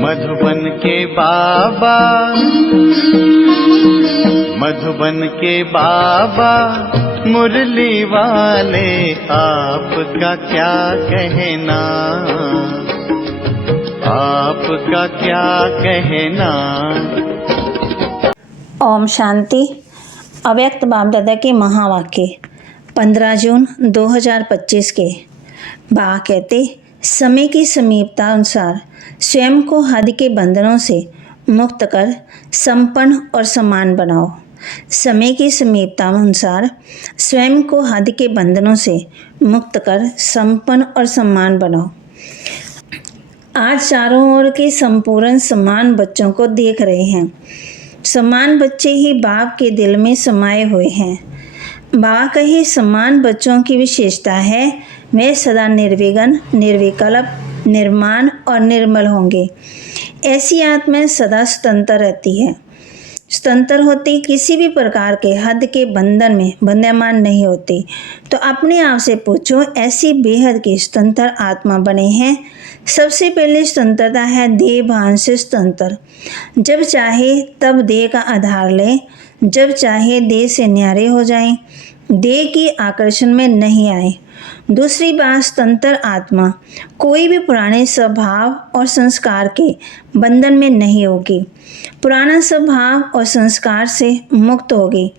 मधुबन के बाबा, मधुबन के बाबा मुरली वाले, आपका क्या कहना, आपका क्या कहना। ओम शांति। अव्यक्त बाप दादा के महावाक्य 15 जून 2025 के। बाबा कहते, समय की समीपता अनुसार स्वयं को हद के बंधनों से मुक्त कर संपन्न और समान बनाओ। समय की समीपता अनुसार स्वयं को हद के बंधनों से मुक्त कर संपन्न और समान बनाओ। आज चारों ओर के संपूर्ण समान बच्चों को देख रहे हैं। समान बच्चे ही बाप के दिल में समाये हुए हैं। बाबा कहे, समान बच्चों की विशेषता है वे सदा निर्विघ्न, निर्विकल्प, निर्माण और निर्मल होंगे। ऐसी आत्मा सदा स्वतंत्र रहती है। स्वतंत्र होती किसी भी प्रकार के हद के बंधन में बंधमान नहीं होती। तो अपने आप से पूछो, ऐसी बेहद की स्वतंत्र आत्मा बने हैं। सबसे पहले स्वतंत्रता है देह भान से स्वतंत्र। जब चाहे तब देह का आधार लें, जब चाहे देह से न्यारे हो जाएं, देह की आकर्षण में नहीं आए। दूसरी बात, स्वतंत्र आत्मा कोई भी पुराने स्वभाव और संस्कार के बंधन में नहीं होगी। पुराना स्वभाव और संस्कार से मुक्त होगी।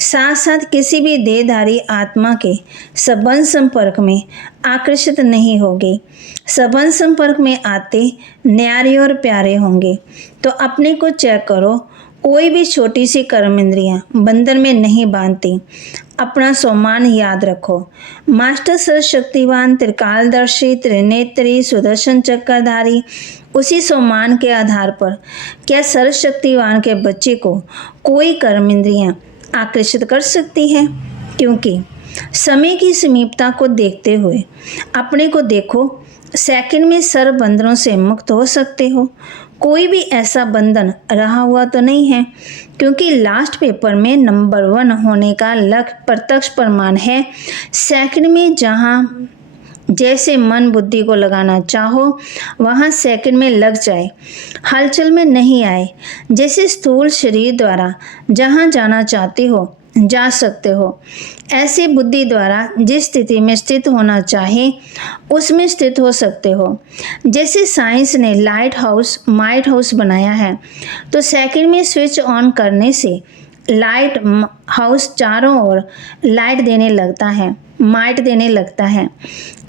साथ साथ किसी भी देहधारी आत्मा के संबंध संपर्क में आकर्षित नहीं होगी। संबंध संपर्क में आते न्यारे और प्यारे होंगे। तो अपने को चेक करो, कोई भी छोटी सी कर्म इंद्रियां बंधन में नहीं बांधती। अपना सम्मान याद रखो। मास्टर सर्वशक्तिवान, त्रिकालदर्शी, त्रिनेत्री, सुदर्शन चक्रधारी, उसी सम्मान के आधार पर क्या सर्वशक्तिवान के बच्चे को कोई कर्म इंद्रियां आकर्षित कर सकती है? क्योंकि समय की समीपता को देखते हुए अपने को देखो, सेकंड में सर्व बंधनों से मुक्त हो सकते हो। कोई भी ऐसा बंधन रहा हुआ तो नहीं है, क्योंकि लास्ट पेपर में नंबर 1 होने का लक्ष्य प्रत्यक्ष प्रमाण है। सेकंड में जहाँ जैसे मन बुद्धि को लगाना चाहो वहाँ सेकंड में लग जाए, हलचल में नहीं आए। जैसे स्थूल शरीर द्वारा जहाँ जाना चाहते हो जा सकते हो, ऐसे बुद्धि द्वारा जिस स्थिति में स्थित होना चाहे उसमें स्थित हो सकते हो। जैसे साइंस ने लाइट हाउस माइट हाउस बनाया है, तो सेकंड में स्विच ऑन करने से लाइट हाउस चारों ओर लाइट देने लगता है, माइट देने लगता है।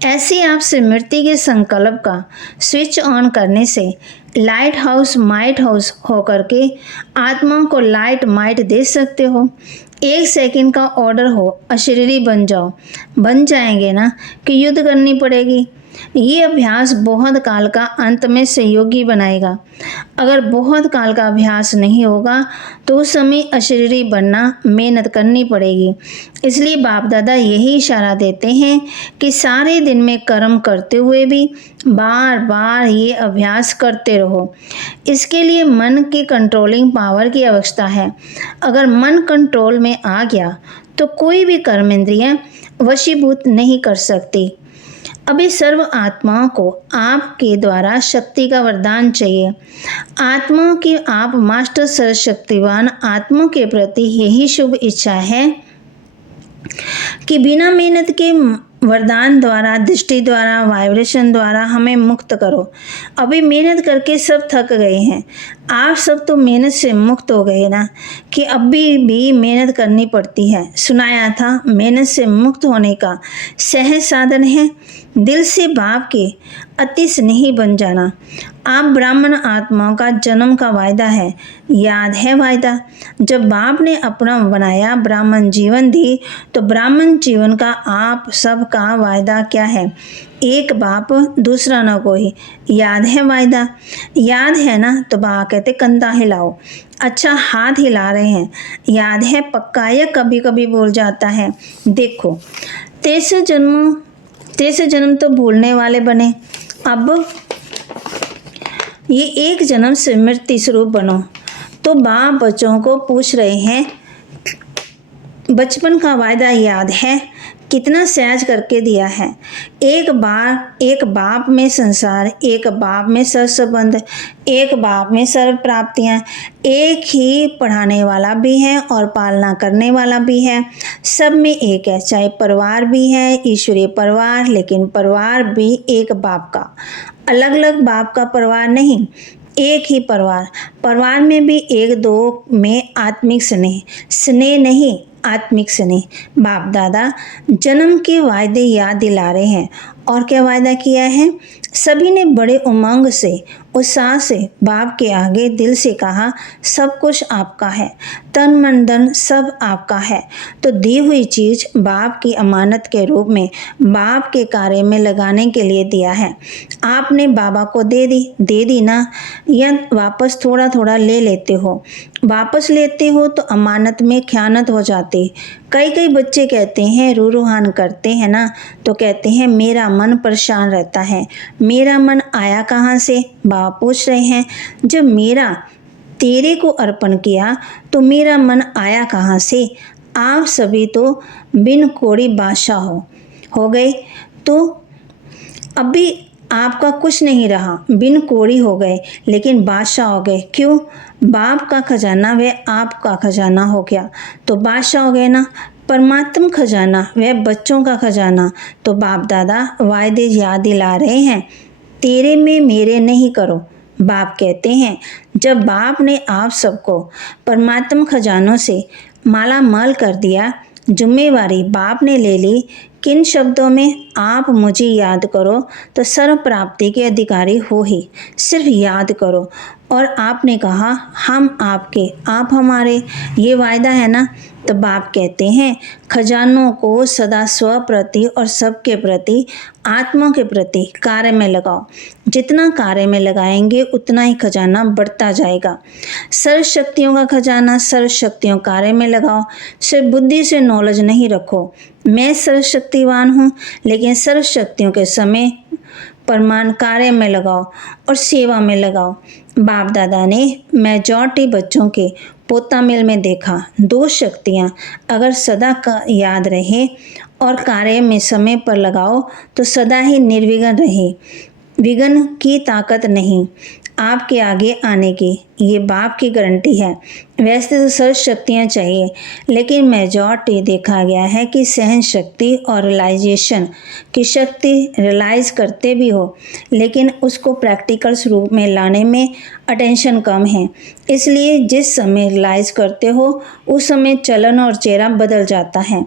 ऐसे आप स्मृति के संकल्प का स्विच ऑन करने से लाइट हाउस माइट हाउस होकर के आत्मा को लाइट माइट दे सकते हो। 1 सेकंड का ऑर्डर हो, अशरीरी बन जाओ, बन जाएंगे ना कि युद्ध करनी पड़ेगी। ये अभ्यास बहुत काल का अंत में सहयोगी बनाएगा। अगर बहुत काल का अभ्यास नहीं होगा तो उस समय अशरीरी बनना मेहनत करनी पड़ेगी। इसलिए बाप दादा यही इशारा देते हैं कि सारे दिन में कर्म करते हुए भी बार बार ये अभ्यास करते रहो। इसके लिए मन की कंट्रोलिंग पावर की आवश्यकता है। अगर मन कंट्रोल में आ गया तो कोई भी कर्म इंद्रियां वशीभूत नहीं कर सकती। अभी सर्व आत्माओं को आपके द्वारा शक्ति का वरदान चाहिए। आत्माओं की आप मास्टर सर्वशक्तिवान आत्माओं के प्रति यही शुभ इच्छा है कि बिना मेहनत के वरदान द्वारा, दृष्टि द्वारा, वाइब्रेशन द्वारा हमें मुक्त करो। अभी मेहनत करके सब थक गए हैं। आप सब तो मेहनत से मुक्त हो गए ना, कि अभी भी मेहनत करनी पड़ती है। सुनाया था मेहनत से मुक्त होने का सहज साधन है दिल से बाप के अति स्नेही बन जाना। आप ब्राह्मण आत्माओं का जन्म का वायदा है, याद है वायदा? जब बाप ने अपना बनाया ब्राह्मण जीवन दी, तो ब्राह्मण जीवन का आप सब का वायदा क्या है? एक बाप दूसरा न कोई। याद है वायदा? याद है ना? तो बाबा कहते कंधा हिलाओ। अच्छा, हाथ हिला रहे हैं। याद है पक्का या कभी कभी भूल जाता है? देखो, 23 जन्म तो भूलने वाले बने। अब ये एक जन्म स्मृति स्वरूप बनो। तो बाप बच्चों को पूछ रहे हैं, बचपन का वायदा याद है कितना सहज करके दिया है। एक बाप में संसार, एक बाप में सर्व संबंध, एक बाप में सर्व प्राप्तियाँ, एक ही पढ़ाने वाला भी है और पालना करने वाला भी है। सब में एक है, चाहे परिवार भी है ईश्वरीय परिवार, लेकिन परिवार भी एक बाप का, अलग अलग बाप का परिवार नहीं, एक ही परिवार। परिवार में भी एक दो में आत्मिक स्नेह, स्नेह नहीं आत्मिक स्नेह। बाप दादा जन्म के वायदे याद दिला रहे हैं। और क्या वायदा किया है? सभी ने बड़े उमंग से, उत्साह से बाप के आगे दिल से कहा, सब कुछ आपका है, तन मन धन सब आपका है। तो दी हुई चीज बाप की अमानत के रूप में बाप के कार्य में लगाने के लिए दिया है। आपने बाबा को दे दी ना, या वापस थोड़ा थोड़ा ले लेते हो? वापस लेते हो तो अमानत में खयानत हो जाती। कई बच्चे कहते हैं, रूहान करते हैं ना, तो कहते हैं मेरा मन परेशान रहता है। मेरा मन आया कहाँ से? बाबा पूछ रहे हैं, जब मेरा तेरे को अर्पण किया तो मेरा मन आया कहाँ से? आप सभी तो बिन कोड़ी बादशाह हो गए, तो अभी आपका कुछ नहीं रहा, बिन कोड़ी हो गए लेकिन बादशाह हो गए। क्यों? बाप का खजाना वह आपका खजाना हो गया, तो बादशाह हो गए ना। परमात्म खजाना वह बच्चों का खजाना, तो बाप दादा वायदे याद दिला रहे हैं, तेरे में मेरे नहीं करो। बाप कहते हैं, जब बाप ने आप सबको परमात्म खजानों से माला माल कर दिया, जिम्मेवारी बाप ने ले ली। किन शब्दों में? आप मुझे याद करो तो सर्व प्राप्ति के अधिकारी हो ही, सिर्फ याद करो। और आपने कहा हम आपके, आप हमारे, ये वायदा है ना। तो बाप कहते हैं, खजानों को सदा स्व प्रति और सबके प्रति, आत्मा के प्रति कार्य में लगाओ। जितना कार्य में लगाएंगे उतना ही खजाना बढ़ता जाएगा। सर्व शक्तियों का खजाना सर्व शक्तियों कार्य में लगाओ। सिर्फ बुद्धि से नॉलेज नहीं रखो, मैं सर्वशक्तिवान हूँ, लेकिन सर्व शक्तियों के समय परमान कार्य में लगाओ और सेवा में लगाओ। बाप दादा ने मेजॉरिटी बच्चों के पोता मिल में देखा, दो शक्तियाँ अगर सदा का याद रहे और कार्य में समय पर लगाओ तो सदा ही निर्विघ्न रहे। विघ्न की ताकत नहीं आपके आगे आने की, ये बाप की गारंटी है। वैसे तो सर्व शक्तियाँ चाहिए, लेकिन मेजॉरिटी देखा गया है कि सहन शक्ति और रियलाइजेशन की शक्ति रियलाइज करते भी हो, लेकिन उसको प्रैक्टिकल रूप में लाने में अटेंशन कम है। इसलिए जिस समय रियलाइज करते हो उस समय चलन और चेहरा बदल जाता है।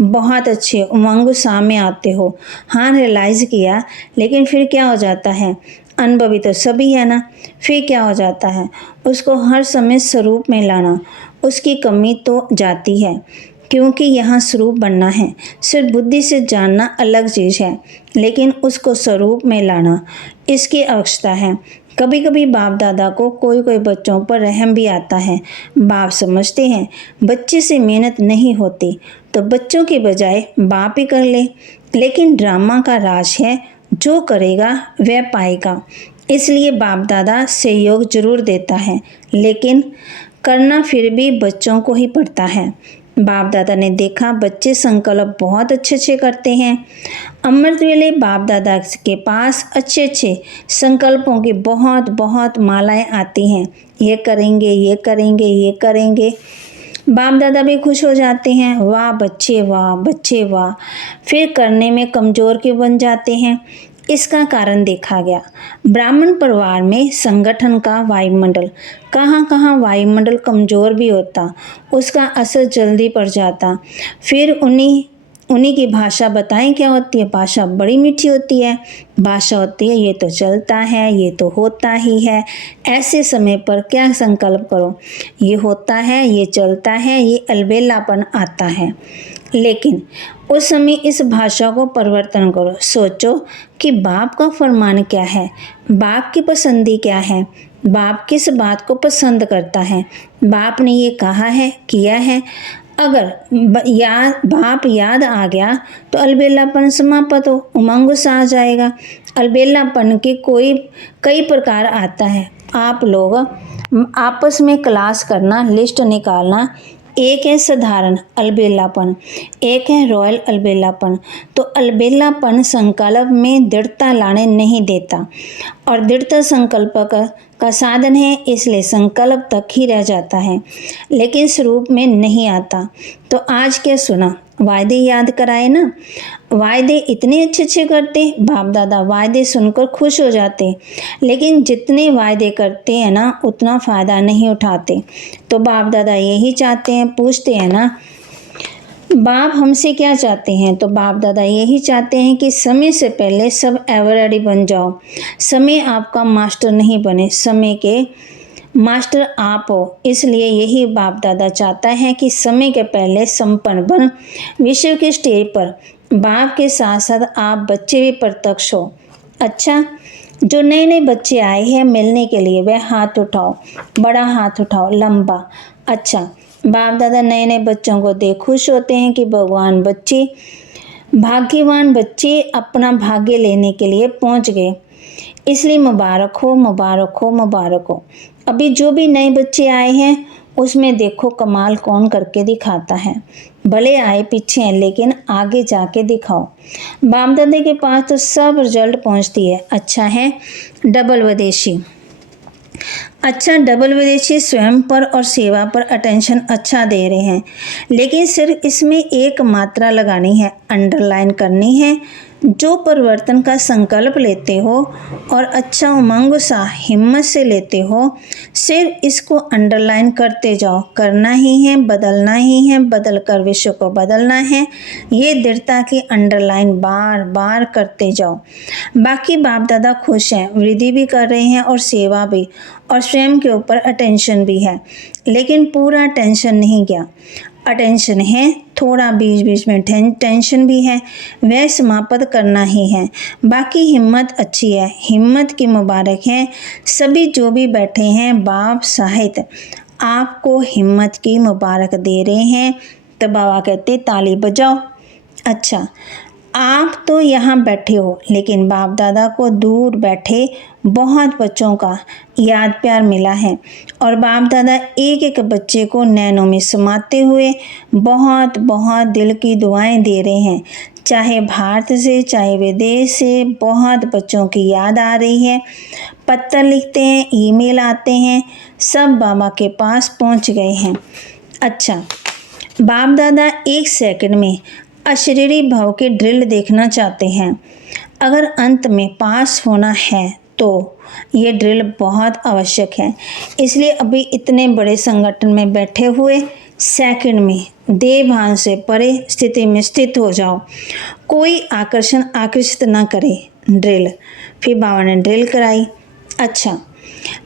बहुत अच्छे उमंग सामने आते हो, हाँ रियलाइज़ किया, लेकिन फिर क्या हो जाता है? अनुभवी तो सभी है ना, फिर क्या हो जाता है? उसको हर समय स्वरूप में लाना, उसकी कमी तो जाती है, क्योंकि यहाँ स्वरूप बनना है। सिर्फ बुद्धि से जानना अलग चीज़ है, लेकिन उसको स्वरूप में लाना इसकी आवश्यकता है। कभी कभी बाप दादा को कोई बच्चों पर रहम भी आता है। बाप समझते हैं बच्चे से मेहनत नहीं होती, तो बच्चों के बजाय बाप ही कर ले, लेकिन ड्रामा का राज है, जो करेगा वह पाएगा। इसलिए बाप दादा सहयोग जरूर देता है, लेकिन करना फिर भी बच्चों को ही पड़ता है। बाप दादा ने देखा बच्चे संकल्प बहुत अच्छे करते हैं। अमृत वेले बाप दादा के पास अच्छे संकल्पों की बहुत मालाएं आती हैं, ये करेंगे ये करेंगे ये करेंगे। बाप दादा भी खुश हो जाते हैं, वाह बच्चे वाह। फिर करने में कमज़ोर क्यों बन जाते हैं? इसका कारण देखा गया। ब्राह्मण परिवार में संगठन का वायुमंडल, कहाँ वायुमंडल कमज़ोर भी होता, उसका असर जल्दी पड़ जाता। फिर उन्हीं की भाषा बताएं क्या होती है? भाषा बड़ी मीठी होती है। भाषा होती है ये तो चलता है, ये तो होता ही है। ऐसे समय पर क्या संकल्प करो? ये होता है, ये चलता है, ये अलबेलापन आता है। लेकिन उस समय इस भाषा को परिवर्तन करो, सोचो कि बाप का फरमान क्या है, बाप की पसंदी क्या है, बाप किस बात को पसंद करता है, बाप ने ये कहा है किया है। अगर बाप याद आ गया तो अलबेलापन समाप्त हो, उमंग सा आ जाएगा। अलबेलापन के कई प्रकार आता है। आप लोग आपस में क्लास करना, लिस्ट निकालना, एक है साधारण अलबेलापन, एक है रॉयल अलबेलापन। तो अलबेलापन संकल्प में दृढ़ता लाने नहीं देता और दृढ़ता संकल्प का साधन है, इसलिए संकल्प तक ही रह जाता है लेकिन स्वरूप में नहीं आता। तो आज क्या सुना, वायदे याद कराए ना। वायदे इतने अच्छे अच्छे करते, बाप दादा वायदे सुनकर खुश हो जाते, लेकिन जितने वायदे करते हैं ना उतना फ़ायदा नहीं उठाते। तो बाप दादा यही चाहते हैं, पूछते हैं ना बाप हमसे क्या चाहते हैं, तो बाप दादा यही चाहते हैं कि समय से पहले सब एवरेडी बन जाओ। समय आपका मास्टर नहीं बने, समय के मास्टर आप हो। इसलिए यही बाप दादा चाहता है कि समय के पहले संपन्न बन विश्व के स्टेज पर बाप के साथ साथ आप बच्चे भी प्रत्यक्ष हो। अच्छा, जो नए नए बच्चे आए हैं मिलने के लिए वह हाथ उठाओ, बड़ा हाथ उठाओ, लंबा। अच्छा, बाप दादा नए नए बच्चों को देख खुश होते हैं कि भगवान बच्चे, भाग्यवान बच्चे अपना भाग्य लेने के लिए पहुंच गए, इसलिए मुबारक हो, मुबारक हो, मुबारक हो। अभी जो भी नए बच्चे आए हैं उसमें देखो कमाल कौन करके दिखाता है। भले आए पीछे हैं लेकिन आगे जाके दिखाओ। बाप दादा के पास तो सब रिजल्ट पहुंचती है। अच्छा है डबल विदेशी। अच्छा, डबल विदेशी स्वयं पर और सेवा पर अटेंशन अच्छा दे रहे हैं, लेकिन सिर्फ इसमें एक मात्रा लगानी है, अंडरलाइन करनी है। जो परिवर्तन का संकल्प लेते हो और अच्छा उमंग सा हिम्मत से लेते हो, सिर्फ इसको अंडरलाइन करते जाओ। करना ही है, बदलना ही है, बदल कर विश्व को बदलना है। ये दृढ़ता की अंडरलाइन बार बार करते जाओ। बाकी बाप दादा खुश हैं, वृद्धि भी कर रहे हैं और सेवा भी, और स्वयं के ऊपर अटेंशन भी है, लेकिन पूरा टेंशन नहीं गया। अटेंशन है, थोड़ा बीच बीच में टेंशन भी है, वह समाप्त करना ही है। बाकी हिम्मत अच्छी है, हिम्मत की मुबारक है। सभी जो भी बैठे हैं बाप साहित्य आपको हिम्मत की मुबारक दे रहे हैं। तो बाबा कहते ताली बजाओ। अच्छा, आप तो यहाँ बैठे हो, लेकिन बाप दादा को दूर बैठे बहुत बच्चों का याद प्यार मिला है और बाप दादा एक एक बच्चे को नैनों में समाते हुए बहुत बहुत दिल की दुआएं दे रहे हैं। चाहे भारत से चाहे विदेश से बहुत बच्चों की याद आ रही है। पत्र लिखते हैं, ईमेल आते हैं, सब बाबा के पास पहुंच गए हैं। अच्छा, बाप दादा एक सेकंड में अशरीरी भाव के ड्रिल देखना चाहते हैं। अगर अंत में पास होना है तो ये ड्रिल बहुत आवश्यक है। इसलिए अभी इतने बड़े संगठन में बैठे हुए सेकंड में देह भान से परे स्थिति में स्थित हो जाओ। कोई आकर्षण आकर्षित ना करे। ड्रिल, फिर बाबा ने ड्रिल कराई। अच्छा,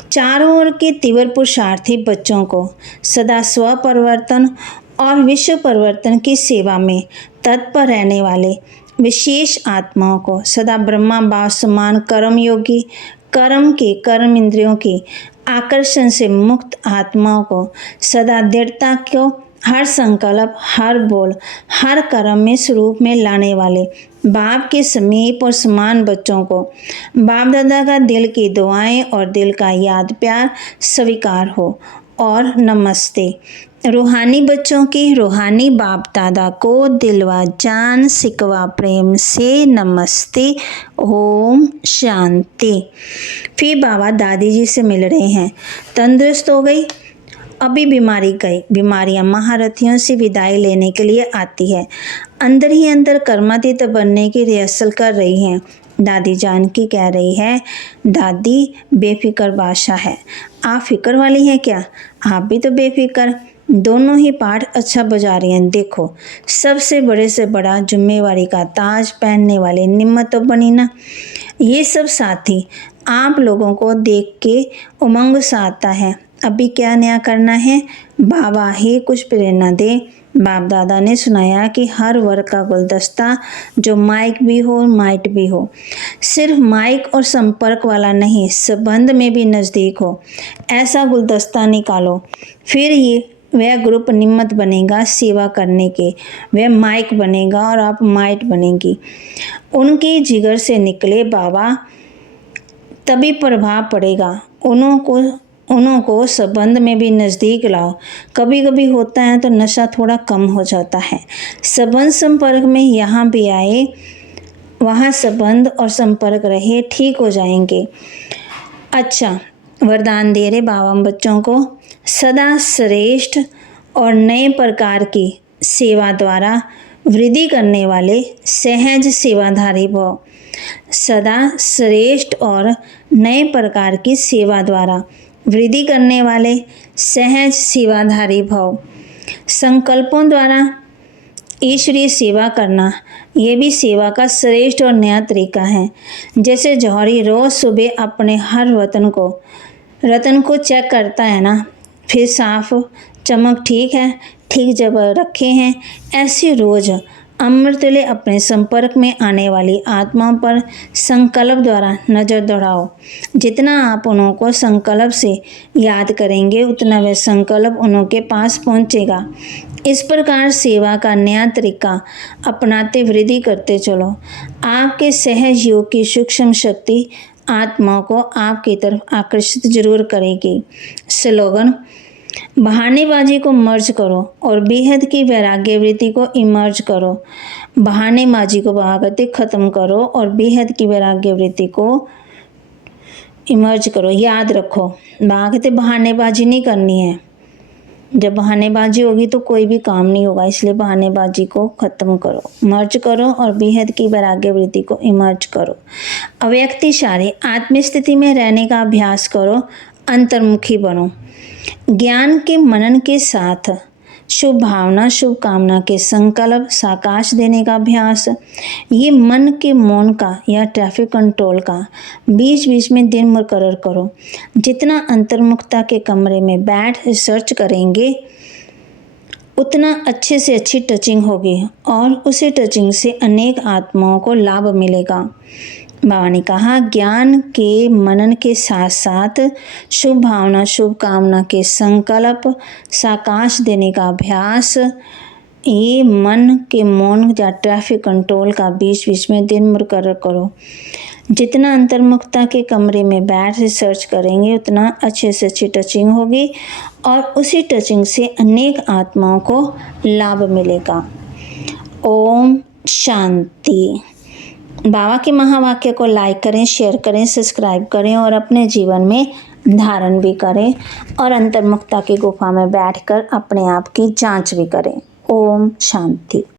चारों ओर के तीव्र पुरुषार्थी बच्चों को सदा स्व परिवर्तन और विश्व परिवर्तन की सेवा में तत्पर रहने वाले विशेष आत्माओं को सदा ब्रह्मा भाव समान कर्म योगी, कर्म इंद्रियों के आकर्षण से मुक्त आत्माओं को सदा दृढ़ता को हर संकल्प, हर बोल, हर कर्म में स्वरूप में लाने वाले बाप के समीप और समान बच्चों को बाप दादा का दिल की दुआएं और दिल का याद प्यार स्वीकार हो। और नमस्ते। रूहानी बच्चों के रूहानी बाप दादा को दिलवा जान सिकवा प्रेम से नमस्ते, ओम शांति। फिर बाबा दादी जी से मिल रहे हैं। तंदुरुस्त हो गई, अभी बीमारी गई। बीमारियां महारथियों से विदाई लेने के लिए आती है। अंदर ही अंदर कर्मातीत बनने की रिहर्सल कर रही हैं। दादी जानकी कह रही है, दादी बेफिक्र बादशाह है, आप फिक्र वाली हैं क्या? आप भी तो बेफिक्र। दोनों ही पाठ अच्छा बजा रही हैं। देखो, सबसे बड़े से बड़ा जिम्मेवारी का ताज पहनने वाले निम्मत तो बनी ना। ये सब साथी आप लोगों को देख के उमंग सा आता है। अभी क्या नया करना है, बाबा ही कुछ प्रेरणा दे। बाप दादा ने सुनाया कि हर वर्ग का गुलदस्ता जो माइक भी हो माइट भी हो, सिर्फ माइक और संपर्क वाला नहीं, संबंध में भी नज़दीक हो, ऐसा गुलदस्ता निकालो। फिर ये वह ग्रुप निम्मत बनेगा सेवा करने के, वह माइक बनेगा और आप माइट बनेंगी। उनके जिगर से निकले बाबा, तभी प्रभाव पड़ेगा। उनको संबंध में भी नज़दीक लाओ। कभी कभी होता है तो नशा थोड़ा कम हो जाता है। संबंध संपर्क में यहाँ भी आए, वहाँ संबंध और संपर्क रहे, ठीक हो जाएंगे। अच्छा वरदान दे रहे बाबा हम बच्चों को, सदा श्रेष्ठ और नए प्रकार की सेवा द्वारा वृद्धि करने वाले सहज सेवाधारी भव। सदा श्रेष्ठ और नए प्रकार की सेवा द्वारा वृद्धि करने वाले सहज सेवाधारी भव। संकल्पों द्वारा ईश्वरीय सेवा करना, ये भी सेवा का श्रेष्ठ और नया तरीका है। जैसे जौहरी रोज़ सुबह अपने हर रतन को चेक करता है ना, फिर साफ चमक ठीक जगह रखे हैं, ऐसे रोज़ अमृतुल्य अपने संपर्क में आने वाली आत्माओं पर संकल्प द्वारा नज़र दौड़ाओ। जितना आप उनको संकल्प से याद करेंगे उतना वह संकल्प उनके पास पहुंचेगा। इस प्रकार सेवा का नया तरीका अपनाते वृद्धि करते चलो। आपके सहज योग की सूक्ष्म शक्ति आत्माओं को आपकी तरफ आकर्षित जरूर करेगी। स्लोगन, बहानेबाजी को मर्ज करो और बेहद की वैराग्य वृत्ति को इमर्ज करो। बहानेबाजी को बागते खत्म करो और बेहद की वैराग्य वृत्ति को इमर्ज करो। याद रखो, बागते बहानेबाजी नहीं करनी है। जब बहानेबाजी होगी तो कोई भी काम नहीं होगा, इसलिए बहानेबाजी को खत्म करो, मर्ज करो और बेहद की वैराग्य वृत्ति को इमर्ज करो। अव्यक्तिशाली आत्मस्थिति में रहने का अभ्यास करो, अंतर्मुखी बनो। ज्ञान के मनन के साथ शुभ भावना शुभ कामना के संकल्प साकाश देने का अभ्यास। ये मन के मौन का या ट्रैफिक कंट्रोल का बीच बीच में दिन मुकर्रर करो। जितना अंतर्मुखता के कमरे में बैठ रिसर्च करेंगे उतना अच्छे से अच्छी टचिंग होगी और उसी टचिंग से अनेक आत्माओं को लाभ मिलेगा। बाबा ने कहा ज्ञान के मनन के साथ साथ शुभ भावना शुभ कामना के संकल्प साकाश देने का अभ्यास। ये मन के मौन या ट्रैफिक कंट्रोल का बीच बीच में दिन मुकर्रर करो। जितना अंतर्मुखता के कमरे में बैठ रिसर्च करेंगे उतना अच्छे से अच्छी टचिंग होगी और उसी टचिंग से अनेक आत्माओं को लाभ मिलेगा। ओम शांति। बाबा के महावाक्य को लाइक करें, शेयर करें, सब्सक्राइब करें और अपने जीवन में धारण भी करें और अंतर्मुखता की गुफा में बैठकर अपने आप की जांच भी करें। ओम शांति।